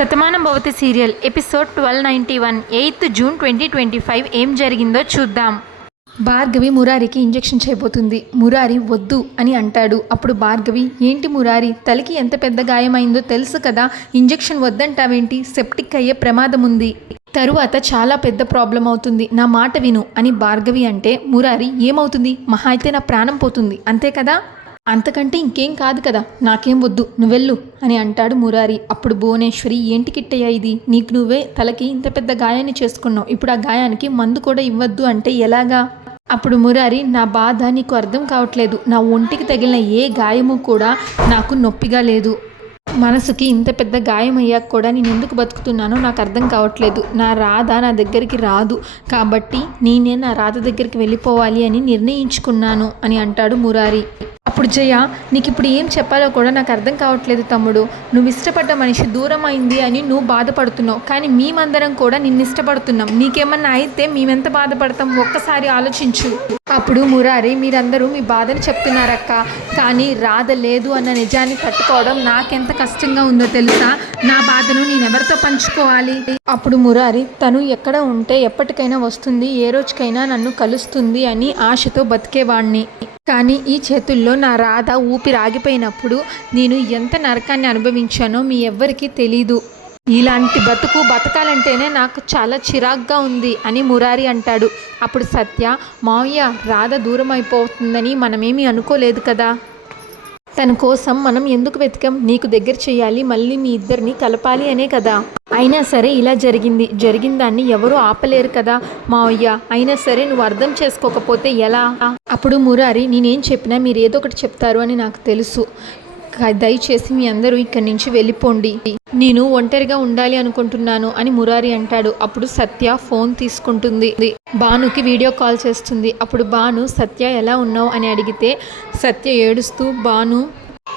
Shatamanam Bhavati serial episode 1291 8th June 2025 ఏం జరిగిందో చూద్దాం. భార్గవి మురారికి ఇంజెక్షన్ చేయబోతుంది. మురారి వద్దు అని అంటాడు. అప్పుడు భార్గవి, ఏంటి మురారి, తలకి ఎంత పెద్ద గాయమైందో తెలుసు కదా, ఇంజెక్షన్ వద్దంటావేంటి, సెప్టిక్ అయ్యే ప్రమాదం ఉంది, తరువాత చాలా పెద్ద ప్రాబ్లం అవుతుంది, నా మాట విను అని భార్గవి అంటే, మురారి ఏమవుతుంది, మహా అయితే నా ప్రాణం పోతుంది అంతే కదా, అంతకంటే ఇంకేం కాదు కదా, నాకేం వద్దు, నువ్వెళ్ళు అని అంటాడు మురారి. అప్పుడు భువనేశ్వరి, ఏంటి కిట్టయ్యా ఇది, నీకు నువ్వే తలకి ఇంత పెద్ద గాయాన్ని చేసుకున్నావు, ఇప్పుడు ఆ గాయానికి మందు కూడా ఇవ్వద్దు అంటే ఎలాగా. అప్పుడు మురారి, నా బాధ నీకు అర్థం కావట్లేదు, నా ఒంటికి తగిలిన ఏ గాయము కూడా నాకు నొప్పిగా లేదు, మనసుకి ఇంత పెద్ద గాయం అయ్యాక కూడా నేను ఎందుకు బతుకుతున్నానో నాకు అర్థం కావట్లేదు, నా రాధ నా దగ్గరికి రాదు కాబట్టి నేనే నా రాధ దగ్గరికి వెళ్ళిపోవాలి అని నిర్ణయించుకున్నాను అని అంటాడు మురారి. అప్పుడు జయ, నీకు ఇప్పుడు ఏం చెప్పాలో కూడా నాకు అర్థం కావట్లేదు తమ్ముడు, నువ్వు ఇష్టపడ్డ మనిషి దూరం అయింది అని నువ్వు బాధపడుతున్నావు, కానీ మేమందరం కూడా నిన్ను ఇష్టపడుతున్నాం, నీకేమన్నా అయితే మేమెంత బాధపడతాం ఒక్కసారి ఆలోచించు. అప్పుడు మురారి, మీరందరూ మీ బాధను చెప్తున్నారక్క, కానీ రాధ లేదు అన్న నిజాన్ని తట్టుకోవడం నాకెంత కష్టంగా ఉందో తెలుసా, నా బాధను నేనెవరితో పంచుకోవాలి. అప్పుడు మురారి, తను ఎక్కడ ఉంటే ఎప్పటికైనా వస్తుంది, ఏ రోజుకైనా నన్ను కలుస్తుంది అని ఆశతో బతికేవాణ్ణి, కానీ ఈ చేతుల్లో నా రాధ ఊపిరాగిపోయినప్పుడు నేను ఎంత నరకాన్ని అనుభవించానో మీ ఎవ్వరికీ తెలీదు, ఇలాంటి బతకాలంటేనే నాకు చాలా చిరాగ్గా ఉంది అని మురారి అంటాడు. అప్పుడు సత్య, మావయ్య, రాధ దూరం అయిపోతుందని మనమేమీ అనుకోలేదు కదా, తన కోసం మనం ఎందుకు వెతికాం, నీకు దగ్గర చేయాలి, మళ్ళీ మీ ఇద్దరిని కలపాలి అనే కదా, అయినా సరే ఇలా జరిగిన దాన్ని ఎవరూ ఆపలేరు కదా మావయ్య, అయినా సరే నువ్వు అర్థం చేసుకోకపోతే ఎలా. అప్పుడు మురారి, నేనేం చెప్పినా మీరు ఏదో ఒకటి చెప్తారు అని నాకు తెలుసు, దయచేసి మీ అందరూ ఇక్కడి నుంచి వెళ్ళిపోండి, నేను ఒంటరిగా ఉండాలి అనుకుంటున్నాను అని మురారి అంటాడు. అప్పుడు సత్య ఫోన్ తీసుకుంటుంది, భానుకి వీడియో కాల్ చేస్తుంది. అప్పుడు భాను, సత్య ఎలా ఉన్నావు అని అడిగితే సత్య ఏడుస్తూ, భాను,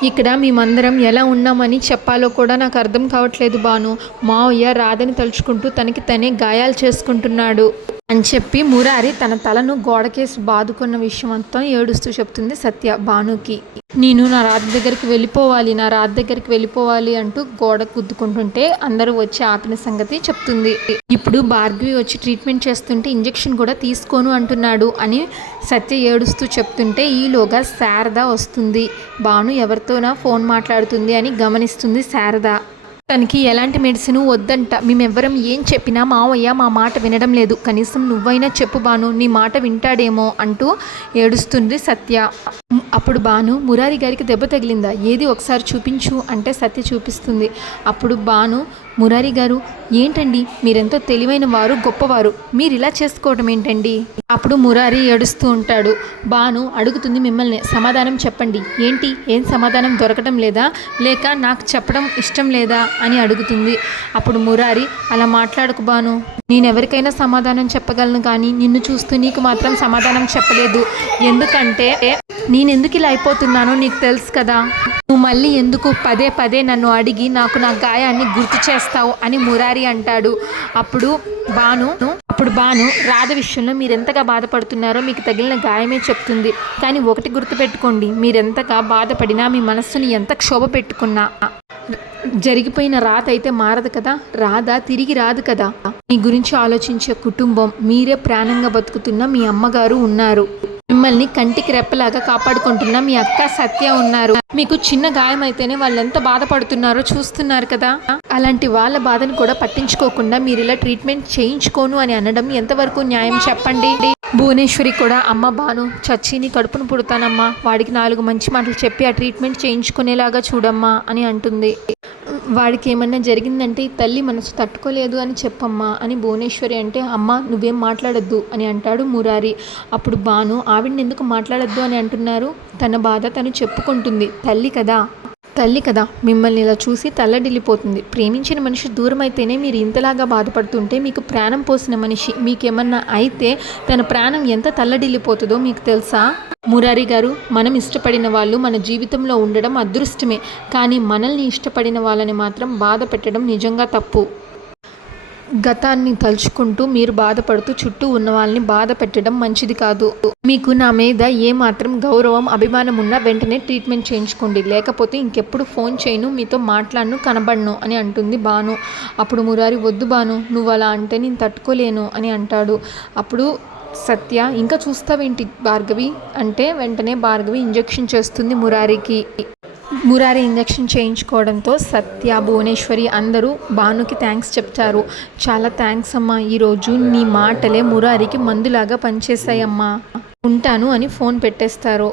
ఇక్కడ మేమందరం ఎలా ఉన్నామని చెప్పాలో కూడా నాకు అర్థం కావట్లేదు భాను, మావయ్య రాధని తలుచుకుంటూ తనకి తనే గాయాలు చేసుకుంటున్నాడు అని చెప్పి మురారి తన తలను గోడకేసి బాదుకున్న విషయం అంతా ఏడుస్తూ చెప్తుంది సత్య భానుకి. నేను నా రాధ దగ్గరికి వెళ్ళిపోవాలి అంటూ గోడ గుద్దుకుంటుంటే అందరూ వచ్చి ఆపిన సంగతి చెప్తుంది. ఇప్పుడు భార్గవి వచ్చి ట్రీట్మెంట్ చేస్తుంటే ఇంజెక్షన్ కూడా తీసుకోను అంటున్నాడు అని సత్య ఏడుస్తూ చెప్తుంటే ఈలోగా శారద వస్తుంది. భాను ఎవరితోనా ఫోన్ మాట్లాడుతుంది అని గమనిస్తుంది శారద. తనకి ఎలాంటి మెడిసిన్ వద్దంట, మేమెవ్వరం ఏం చెప్పినా మావయ్య మా మాట వినడం లేదు, కనీసం నువ్వైనా చెప్పు భాను, నీ మాట వింటాడేమో అంటూ ఏడుస్తుంది సత్య. అప్పుడు భాను, మురారి గారికి దెబ్బ తగిలిందా, ఏది ఒకసారి చూపించు అంటే సత్య చూపిస్తుంది. అప్పుడు భాను, మురారి గారు ఏంటండి, మీరెంతో తెలివైన వారు, గొప్పవారు, మీరు ఇలా చేసుకోవడం ఏంటండి. అప్పుడు మురారి ఏడుస్తూ ఉంటాడు. భాను అడుగుతుంది మిమ్మల్ని, సమాధానం చెప్పండి, ఏంటి, ఏం సమాధానం దొరకడం లేదా, లేక నాకు చెప్పడం ఇష్టం లేదా అని అడుగుతుంది. అప్పుడు మురారి, అలా మాట్లాడకు భాను, నేనెవరికైనా సమాధానం చెప్పగలను, కానీ నిన్ను చూస్తూ నీకు మాత్రం సమాధానం చెప్పలేదు, ఎందుకంటే నేనెందుకు ఇలా అయిపోతున్నానో నీకు తెలుసు కదా, నువ్వు మళ్ళీ ఎందుకు పదే పదే నన్ను అడిగి నాకు నా గాయాన్ని గుర్తు చేస్తావు అని మురారి అంటాడు. అప్పుడు భాను రాధ విషయంలో మీరెంతగా బాధపడుతున్నారో మీకు తగిలిన గాయమే చెప్తుంది, కానీ ఒకటి గుర్తుపెట్టుకోండి, మీరెంతగా బాధపడినా, మీ మనస్సుని ఎంత క్షోభ పెట్టుకున్నా జరిగిపోయిన రాధ అయితే మారదు కదా, రాధ తిరిగి రాదు కదా, మీ గురించి ఆలోచించే కుటుంబం, మీరే ప్రాణంగా బతుకుతున్న మీ అమ్మగారు ఉన్నారు, మిమ్మల్ని కంటికి రెప్పలాగా కాపాడుకుంటున్న మీ అక్క సత్య ఉన్నారు, మీకు చిన్న గాయం అయితేనే వాళ్ళు ఎంత బాధపడుతున్నారో చూస్తున్నారు కదా, అలాంటి వాళ్ళ బాధను కూడా పట్టించుకోకుండా మీరు ఇలా ట్రీట్మెంట్ చేయించుకోను అని అనడం ఎంతవరకు న్యాయం చెప్పండి. భువనేశ్వరి కూడా, అమ్మ భాను, చచ్చి నీ కడుపును పుడతానమ్మా, వాడికి 4 మంచి మాటలు చెప్పి ఆ ట్రీట్మెంట్ చేయించుకునేలాగా చూడమ్మా అని అంటుంది. వాడికి ఏమన్నా జరిగిందంటే ఈ తల్లి మనసు తట్టుకోలేదు అని చెప్పమ్మా అని భువనేశ్వరి అంటే, అమ్మ నువ్వేం మాట్లాడొద్దు అని అంటాడు మురారి. అప్పుడు భాను, ఆవిడని ఎందుకు మాట్లాడొద్దు అని అంటున్నారు, తన బాధ తను చెప్పుకుంటుంది, తల్లి కదా మిమ్మల్ని ఇలా చూసి తల్లడిల్లిపోతుంది, ప్రేమించిన మనిషి దూరం అయితేనే మీరు ఇంతలాగా బాధపడుతుంటే, మీకు ప్రాణం పోసిన మనిషి మీకేమన్నా అయితే తన ప్రాణం ఎంత తల్లడిల్లిపోతుందో మీకు తెలుసా. మురారి గారు, మనం ఇష్టపడిన వాళ్ళు మన జీవితంలో ఉండడం అదృష్టమే, కానీ మనల్ని ఇష్టపడిన వాళ్ళని మాత్రం బాధ పెట్టడం నిజంగా తప్పు. గతాన్ని తలుచుకుంటూ మీరు బాధపడుతూ చుట్టూ ఉన్న వాళ్ళని బాధ పెట్టడం మంచిది కాదు. మీకు నా మీద ఏమాత్రం గౌరవం అభిమానం ఉన్నా వెంటనే ట్రీట్మెంట్ చేయించుకోండి, లేకపోతే ఇంకెప్పుడు ఫోన్ చేయను, మీతో మాట్లాడను, కనబడను అని అంటుంది భాను. అప్పుడు మురారి, వద్దు భాను, నువ్వు అలా అంటే నేను తట్టుకోలేను అని అంటాడు. అప్పుడు సత్య, ఇంకా చూస్తావేంటి భార్గవి అంటే వెంటనే భార్గవి ఇంజెక్షన్ చేస్తుంది మురారికి. మురారి ఇంజెక్షన్ చేయించుకోవడంతో సత్య, భువనేశ్వరి అందరూ భానుకి థ్యాంక్స్ చెప్తారు. చాలా థ్యాంక్స్ అమ్మా, ఈరోజు నీ మాటలే మురారికి మందులాగా పనిచేశాయమ్మా, ఉంటాను అని ఫోన్ పెట్టేస్తారు.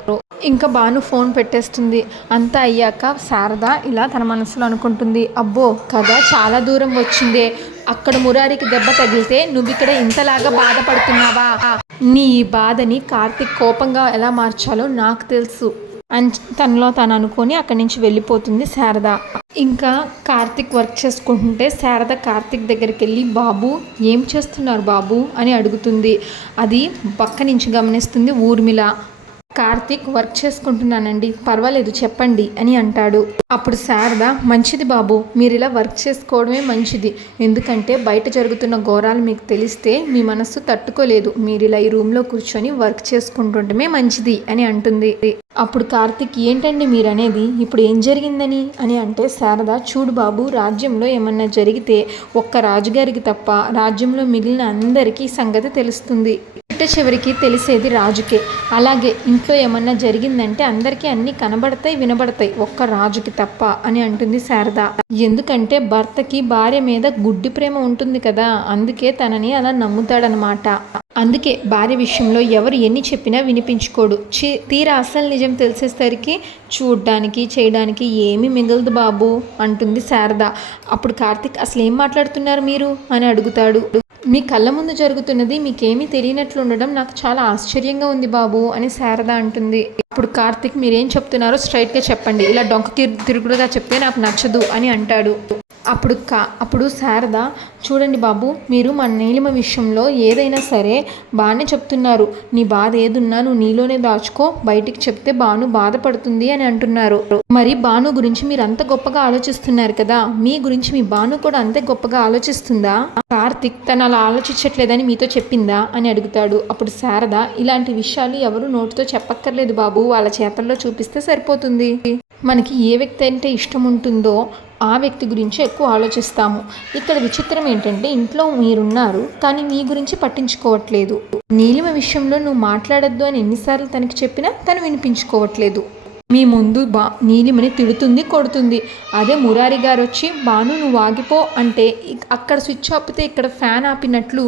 ఇంకా భాను ఫోన్ పెట్టేస్తుంది. అంతా అయ్యాక శారద ఇలా తన మనసులో అనుకుంటుంది, అబ్బో కథ చాలా దూరం వచ్చిందే, అక్కడ మురారికి దెబ్బ తగిలితే నువ్విక్కడ ఇంతలాగా బాధపడుతున్నావా, నీ బాధని కార్తిక్ కోపంగా ఎలా మార్చాలో నాకు తెలుసు అని తనలో తను అనుకొని అక్కడి నుంచి వెళ్ళిపోతుంది శారద. ఇంకా కార్తిక్ వర్క్ చేసుకుంటుంటే శారద కార్తిక్ దగ్గరికి వెళ్ళి, బాబు ఏం చేస్తున్నారు బాబు అని అడుగుతుంది. అది పక్క నుంచి గమనిస్తుంది ఊర్మిళ. కార్తిక్ వర్క్ చేసుకుంటున్నానండి, పర్వాలేదు చెప్పండి అని అంటాడు. అప్పుడు శారద, మంచిది బాబు, మీరు ఇలా వర్క్ చేసుకోవడమే మంచిది, ఎందుకంటే బయట జరుగుతున్న ఘోరాలు మీకు తెలిస్తే మీ మనస్సు తట్టుకోలేదు, మీరు ఇలా ఈ రూమ్లో కూర్చొని వర్క్ చేసుకుంటుండమే మంచిది అని అంటుంది. అప్పుడు కార్తిక్, ఏంటండి మీరు అనేది, ఇప్పుడు ఏం జరిగిందని అని అంటే శారద, చూడు బాబు, రాజ్యంలో ఏమన్నా జరిగితే ఒక్క రాజుగారికి తప్ప రాజ్యంలో మిగిలిన అందరికీ సంగతి తెలుస్తుంది, చివరికి తెలిసేది రాజుకే, అలాగే ఇంట్లో ఏమన్నా జరిగిందంటే అందరికీ అన్నీ కనబడతాయి వినబడతాయి, ఒక్క రాజుకి తప్ప అని అంటుంది శారద. ఎందుకంటే భర్తకి భార్య మీద గుడ్డి ప్రేమ ఉంటుంది కదా, అందుకే తనని అలా నమ్ముతాడనమాట. అందుకే భార్య విషయంలో ఎవరు ఎన్ని చెప్పినా వినిపించుకోడు. తీరా అసలు నిజం తెలిసేసరికి చూడ్డానికి చేయడానికి ఏమీ మిగలదు బాబు అంటుంది శారద. అప్పుడు కార్తిక్, అసలు ఏం మాట్లాడుతున్నారు మీరు అని అడుగుతాడు. మీ కళ్ళ ముందు జరుగుతున్నది మీకేమీ తెలియనట్లు ఉండడం నాకు చాలా ఆశ్చర్యంగా ఉంది బాబు అని శారద అంటుంది. అప్పుడు కార్తిక్, మీరేం చెప్తున్నారో స్ట్రైట్గా చెప్పండి, ఇలా డొంక తిరుగుడుగా చెప్తే నాకు నచ్చదు అని అంటాడు. అప్పుడు శారద, చూడండి బాబు, మీరు మన నీలిమ విషయంలో ఏదైనా సరే బాగానే చెప్తున్నారు, నీ బాధ ఏదున్నా నువ్వు నీలోనే దాచుకో, బయటికి చెప్తే బాను బాధపడుతుంది అని అంటున్నారు. మరి బాను గురించి మీరు అంత గొప్పగా ఆలోచిస్తున్నారు కదా, మీ గురించి మీ బాను కూడా అంతే గొప్పగా ఆలోచిస్తుందా, కార్తిక్ తను అలా ఆలోచించట్లేదని మీతో చెప్పిందా అని అడుగుతాడు. అప్పుడు శారద, ఇలాంటి విషయాలు ఎవరు నోటితో చెప్పక్కర్లేదు బాబు, వాళ్ళ చేతల్లో చూపిస్తే సరిపోతుంది, మనకి ఏ వ్యక్తి అంటే ఇష్టం ఉంటుందో ఆ వ్యక్తి గురించి ఎక్కువ ఆలోచిస్తాము. ఇక్కడ విచిత్రం ఏంటంటే ఇంట్లో మీరున్నారు కానీ మీ గురించి పట్టించుకోవట్లేదు. నీలిమ విషయంలో నువ్వు మాట్లాడొద్దు అని ఎన్నిసార్లు తనకి చెప్పినా తను వినిపించుకోవట్లేదు. మీ ముందు నీలిమని తిడుతుంది, కొడుతుంది. అదే మురారి గారు వచ్చి, బాను నువ్వు ఆగిపో అంటే అక్కడ స్విచ్ ఆపితే ఇక్కడ ఫ్యాన్ ఆపినట్లు,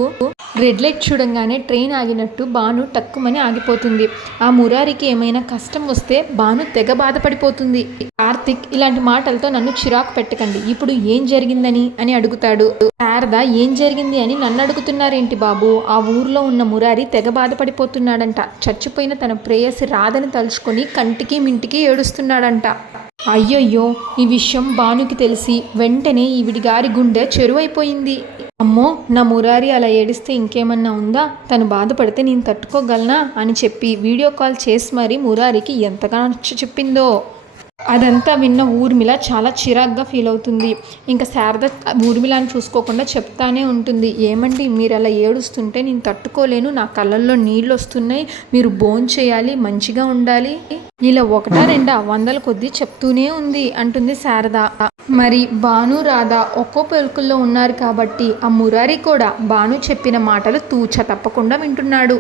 రెడ్ లైట్ చూడంగానే ట్రైన్ ఆగినట్టు బాను టక్కుమని ఆగిపోతుంది. ఆ మురారికి ఏమైనా కష్టం వస్తే బాను తెగ బాధపడిపోతుంది. కార్తిక్, ఇలాంటి మాటలతో నన్ను చిరాకు పెట్టకండి, ఇప్పుడు ఏం జరిగిందని అని అడుగుతాడు. శారద, ఏం జరిగింది అని నన్ను అడుగుతున్నారేంటి బాబు, ఆ ఊర్లో ఉన్న మురారి తెగ బాధపడిపోతున్నాడంట, చచ్చిపోయిన తన ప్రేయసి రాదని తలుచుకొని కంటికి మింటికి ఏడుస్తున్నాడంట. అయ్యయ్యో, ఈ విషయం బానుకి తెలిసి వెంటనే ఈవిడి గారి గుండె చెరువైపోయింది. అమ్మో, నా మురారి అలా ఏడిస్తే ఇంకేమన్నా ఉందా, తను బాధపడితే నేను తట్టుకోగలనా అని చెప్పి వీడియో కాల్ చేసి మరీ మురారికి ఎంతగా చెప్పిందో. అదంతా విన్న ఊర్మిళ చాలా చిరాగ్గా ఫీల్ అవుతుంది. ఇంకా శారద ఊర్మిళని చూసుకోకుండా చెప్తానే ఉంటుంది, ఏమండి మీరు అలా ఏడుస్తుంటే నేను తట్టుకోలేను, నా కళ్ళల్లో నీళ్ళు వస్తున్నాయి, మీరు భోంచేయాలి, మంచిగా ఉండాలి, ఇలా ఒకటా రెండా 100 కొద్దీ చెప్తూనే ఉంది అంటుంది శారద. మరి భాను రాధ ఒక్కో పెలుకుల్లో ఉన్నారు కాబట్టి ఆ మురారి కూడా భాను చెప్పిన మాటలు తూచ తప్పకుండా వింటున్నాడు.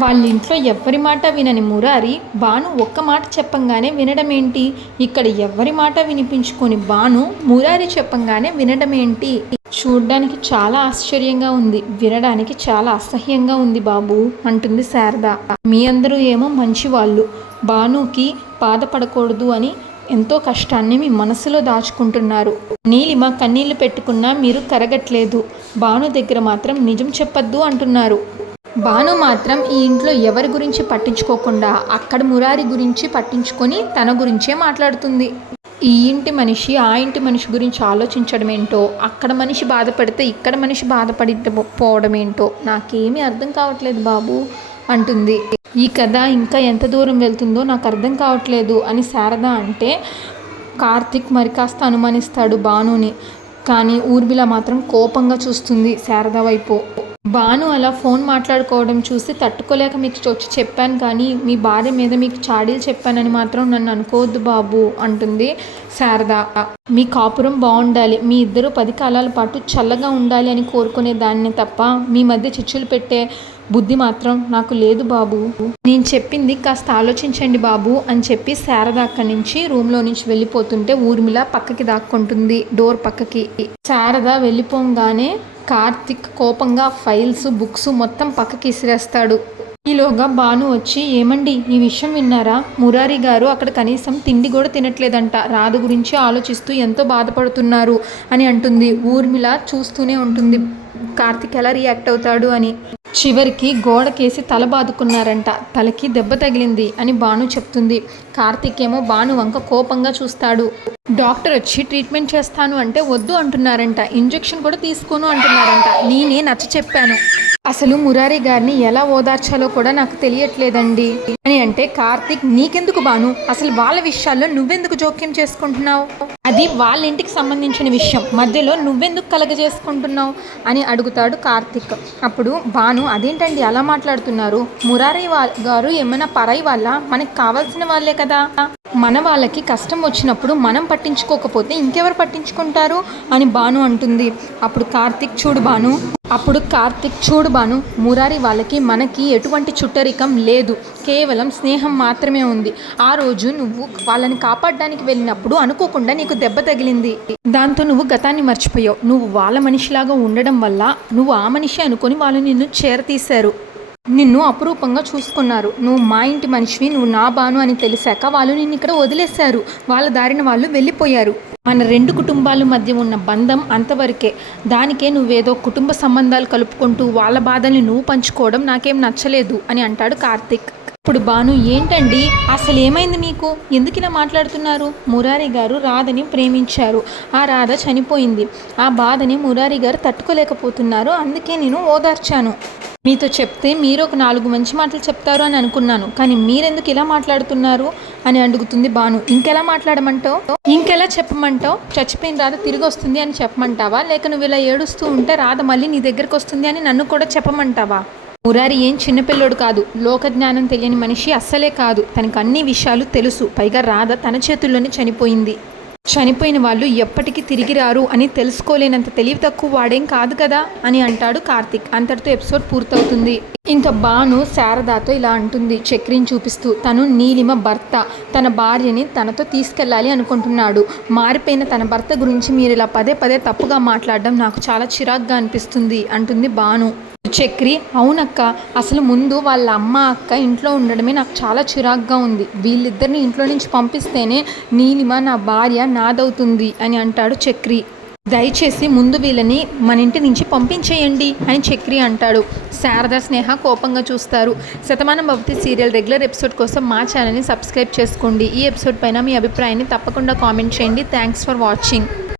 వాళ్ళ ఇంట్లో ఎవరి మాట వినని మురారి భాను ఒక్క మాట చెప్పంగానే వినడం ఏంటి, ఇక్కడ ఎవరి మాట వినిపించుకొని భాను మురారి చెప్పంగానే వినడం ఏంటి, చూడ్డానికి చాలా ఆశ్చర్యంగా ఉంది, వినడానికి చాలా అసహ్యంగా ఉంది బాబు అంటుంది శారద. మీ అందరూ ఏమో మంచివాళ్ళు, భానుకి బాధపడకూడదు అని ఎంతో కష్టాన్ని మీ మనసులో దాచుకుంటున్నారు, నీలిమ కన్నీళ్లు పెట్టుకున్నా మీరు కరగట్లేదు, భాను దగ్గర మాత్రం నిజం చెప్పద్దు అంటున్నారు. భాను మాత్రం ఈ ఇంట్లో ఎవరి గురించి పట్టించుకోకుండా అక్కడ మురారి గురించి పట్టించుకొని తన గురించే మాట్లాడుతుంది. ఈ ఇంటి మనిషి ఆ ఇంటి మనిషి గురించి ఆలోచించడం ఏంటో, అక్కడ మనిషి బాధపడితే ఇక్కడ మనిషి బాధపడిపోవడం ఏంటో నాకేమీ అర్థం కావట్లేదు బాబు అంటుంది. ఈ కథ ఇంకా ఎంత దూరం వెళ్తుందో నాకు అర్థం కావట్లేదు అని శారద అంటే కార్తిక్ మరి కాస్త అనుమానిస్తాడు భానుని. కానీ ఊర్మిళ మాత్రం కోపంగా చూస్తుంది శారద వైపు. భాను అలా ఫోన్ మాట్లాడుకోవడం చూసి తట్టుకోలేక మీకు వచ్చి చెప్పాను, కానీ మీ భార్య మీద మీకు చాడీలు చెప్పానని మాత్రం నన్ను అనుకోవద్దు బాబు అంటుంది శారద. మీ కాపురం బాగుండాలి, మీ ఇద్దరు 10 కాలాల పాటు చల్లగా ఉండాలి అని కోరుకునే దాన్ని తప్ప మీ మధ్య చిచ్చులు పెట్టే బుద్ధి మాత్రం నాకు లేదు బాబు. నేను చెప్పింది కాస్త ఆలోచించండి బాబు అని చెప్పి శారద అక్కడి నుంచి రూమ్లో నుంచి వెళ్ళిపోతుంటే ఊర్మిళ పక్కకి దాక్కుంటుంది, డోర్ పక్కకి. శారద వెళ్ళిపోగానే కార్తిక్ కోపంగా ఫైల్స్ బుక్స్ మొత్తం పక్కకి ఇసిరేస్తాడు. ఈలోగా భాను వచ్చి, ఏమండి ఈ విషయం విన్నారా? మురారి గారు అక్కడ కనీసం తిండి కూడా తినట్లేదంట, రాధ గురించి ఆలోచిస్తూ ఎంతో బాధపడుతున్నారు అని అంటుంది. ఊర్మిళ చూస్తూనే ఉంటుంది కార్తిక్ ఎలా రియాక్ట్ అవుతాడు అని. చివరికి గోడకేసి తల బాదుకున్నారంట, తలకి దెబ్బ తగిలింది అని భాను చెప్తుంది. కార్తిక్ ఏమో భాను వంక కోపంగా చూస్తాడు. డాక్టర్ వచ్చి ట్రీట్మెంట్ చేస్తాను అంటే వద్దు అంటున్నారంట, ఇంజెక్షన్ కూడా తీసుకోను అంటున్నారంట. నేనే నచ్చ చెప్పాను, అసలు మురారి గారిని ఎలా ఓదార్చాలో కూడా నాకు తెలియట్లేదండి అని అంటే, కార్తిక్ నీకెందుకు భాను, అసలు వాళ్ళ విషయాల్లో నువ్వెందుకు జోక్యం చేసుకుంటున్నావు? అది వాళ్ళ ఇంటికి సంబంధించిన విషయం, మధ్యలో నువ్వెందుకు కలగజేసుకుంటున్నావు అని అడుగుతాడు కార్తిక్. అప్పుడు భాను, అదేంటండి అలా మాట్లాడుతున్నారు, మురారి గారు ఏమైనా పరాయి వాళ్ళ? మనకి కావాల్సిన వాళ్ళే కదా, మన వాళ్ళకి కష్టం వచ్చినప్పుడు మనం పట్టించుకోకపోతే ఇంకెవరు పట్టించుకుంటారు అని భాను అంటుంది. అప్పుడు కార్తిక్ చూడు భాను, మురారి వాళ్ళకి మనకి ఎటువంటి చుట్టరికం లేదు, కేవలం స్నేహం మాత్రమే ఉంది. ఆ రోజు నువ్వు వాళ్ళని కాపాడడానికి వెళ్ళినప్పుడు అనుకోకుండా నీకు దెబ్బ తగిలింది, దాంతో నువ్వు గతాన్ని మర్చిపోయావు. నువ్వు వాళ్ళ మనిషిలాగా ఉండడం వల్ల నువ్వు ఆ మనిషి అనుకొని వాళ్ళు నిన్ను చేరతీశారు, నిన్ను అపురూపంగా చూసుకున్నారు. నువ్వు మా ఇంటి మనిషివి, నువ్వు నా భాను అని తెలిసాక వాళ్ళు నిన్ను ఇక్కడ వదిలేశారు, వాళ్ళ దారిన వాళ్ళు వెళ్ళిపోయారు. మన 2 కుటుంబాల మధ్య ఉన్న బంధం అంతవరకే, దానికే నువ్వేదో కుటుంబ సంబంధాలు కలుపుకుంటూ వాళ్ళ బాధల్ని నువ్వు పంచుకోవడం నాకేం నచ్చలేదు అని అంటాడు కార్తిక్. ఇప్పుడు భాను, ఏంటండి అసలు ఏమైంది మీకు, ఎందుకు ఇలా మాట్లాడుతున్నారు? మురారి గారు రాధని ప్రేమించారు, ఆ రాధ చనిపోయింది, ఆ బాధని మురారి గారు తట్టుకోలేకపోతున్నారు, అందుకే నేను ఓదార్చాను. మీతో చెప్తే మీరు ఒక 4 మంచి మాటలు చెప్తారు అని అనుకున్నాను, కానీ మీరెందుకు ఇలా మాట్లాడుతున్నారు అని అడుగుతుంది భాను. ఇంకెలా మాట్లాడమంటావు, ఇంకెలా చెప్పమంటావు? చచ్చిపోయిన రాధ తిరిగి వస్తుంది అని చెప్పమంటావా, లేక నువ్వు ఇలా ఏడుస్తూ ఉంటే రాధ మళ్ళీ నీ దగ్గరకు వస్తుంది అని నన్ను కూడా చెప్పమంటావా? మురారి ఏం చిన్నపిల్లోడు కాదు, లోక జ్ఞానం తెలియని మనిషి అస్సలే కాదు, తనకు అన్ని విషయాలు తెలుసు. పైగా రాధ తన చేతుల్లోనే చనిపోయింది, చనిపోయిన వాళ్ళు ఎప్పటికీ తిరిగి రారు అని తెలుసుకోలేనంత తెలివి తక్కువ వాడేం కాదు కదా అని అంటాడు కార్తిక్. అంతటితో ఎపిసోడ్ పూర్తవుతుంది. ఇంకా భాను శారదాతో ఇలా అంటుంది చక్రిని చూపిస్తూ, తను నీలిమ భర్త, తన భార్యని తనతో తీసుకెళ్ళాలి అనుకుంటున్నాడు. మారిపోయిన తన భర్త గురించి మీరు ఇలా పదే పదే తప్పుగా మాట్లాడడం నాకు చాలా చిరాగ్గా అనిపిస్తుంది అంటుంది భాను. చక్రి, అవునక్క, అసలు ముందు వాళ్ళ అమ్మ అక్క ఇంట్లో ఉండడమే నాకు చాలా చిరాగ్గా ఉంది, వీళ్ళిద్దరిని ఇంట్లో నుంచి పంపిస్తేనే నీలిమ నా భార్య నాదవుతుంది అని అంటాడు చక్రి. దయచేసి ముందు వీళ్ళని మన ఇంటి నుంచి పంపించేయండి అని చక్రి అంటాడు. శారద స్నేహ కోపంగా చూస్తారు. Shatamanam Bhavati serial regular episode కోసం మా ఛానల్ని సబ్స్క్రైబ్ చేసుకోండి. ఈ ఎపిసోడ్ పైన మీ అభిప్రాయాన్ని తప్పకుండా కామెంట్ చేయండి. Thanks for watching.